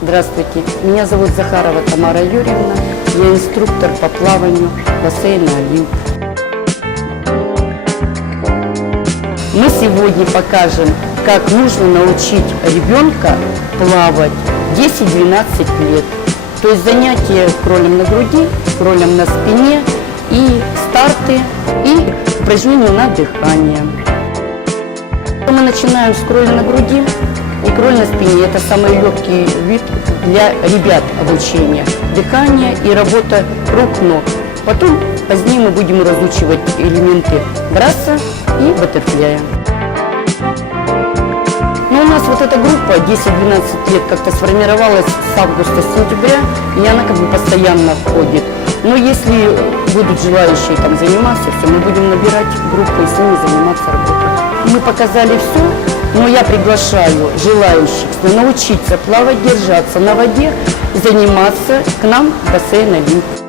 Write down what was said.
Здравствуйте, меня зовут Захарова Тамара Юрьевна, я инструктор по плаванию бассейна «Олимп». Мы сегодня покажем, как нужно научить ребенка плавать 10-12 лет. То есть занятия кролем на груди, кролем на спине и старты, и упражнения на дыхание. Мы начинаем с кроля на груди и кроль на спине. Это самый легкий вид для ребят обучения. Дыхание и работа рук-ног. Потом позднее мы будем разучивать элементы браса и баттерфляя. Но у нас вот эта группа 10-12 лет как-то сформировалась с августа-сентября, и она как бы постоянно ходит. Но если будут желающие там заниматься, все, мы будем набирать группу и с ними заниматься работой. Мы показали все, но я приглашаю желающих научиться плавать, держаться на воде, заниматься к нам в бассейн «Олимп».